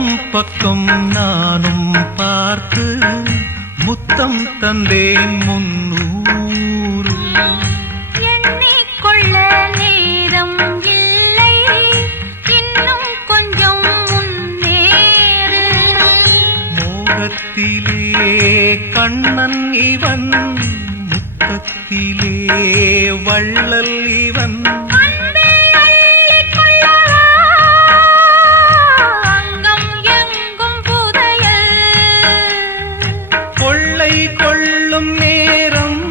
அக்கம் பக்கம் நானும் பார்த்து முத்தம் தந்தேன் 300. எண்ணிக்கொள்ள நேரம் இல்லை, இன்னும் கொஞ்சம் முன்னேறு. மோகத்திலே கண்ணன் இவன், முத்தத்திலே வள்ளல் இவன். கொள்ளும் நேரம்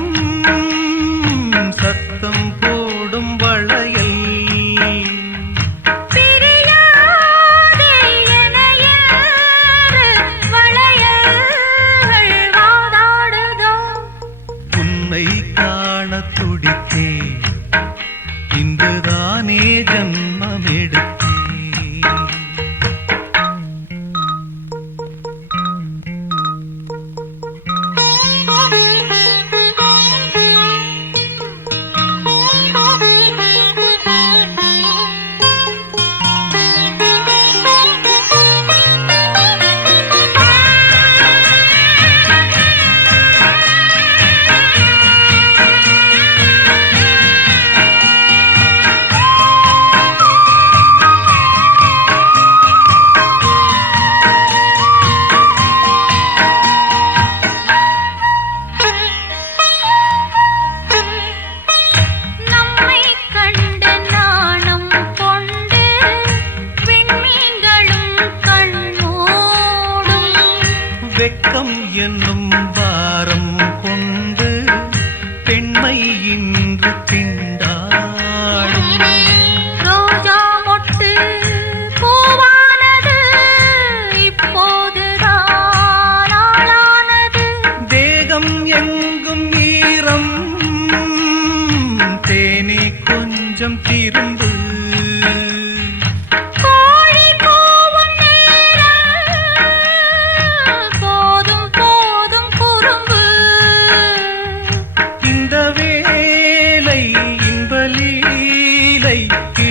சத்தம் போடும் வளையல். பிரியாதே எனையாறு வளையல்கள் வாதாடுதோ. உன்னை காண துடித்தேன், இன்றுதானே ஜன்மம் எடுத்தேன். வெட்கம் என்னும் பாரம் கொண்டு பெண்மை இன்று திண்டாடும். ரோஜா மொட்டு பூவானது இப்போதுதான் ஆளானது. தேகம் எங்கும் ஈரம், தேனே கொஞ்சம் திரும்பு.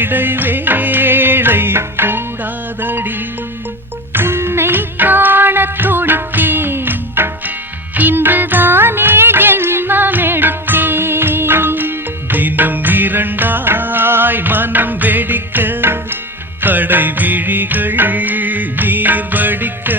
இடைவேளை கூடாதடி. உன்னை காண துடித்தேன், இன்றுதானே ஜென்மம் எடுத்தேன். தினம் 2ஆய் மனம் வெடிக்க, கடை விழிகள் நீர் வடிக்க.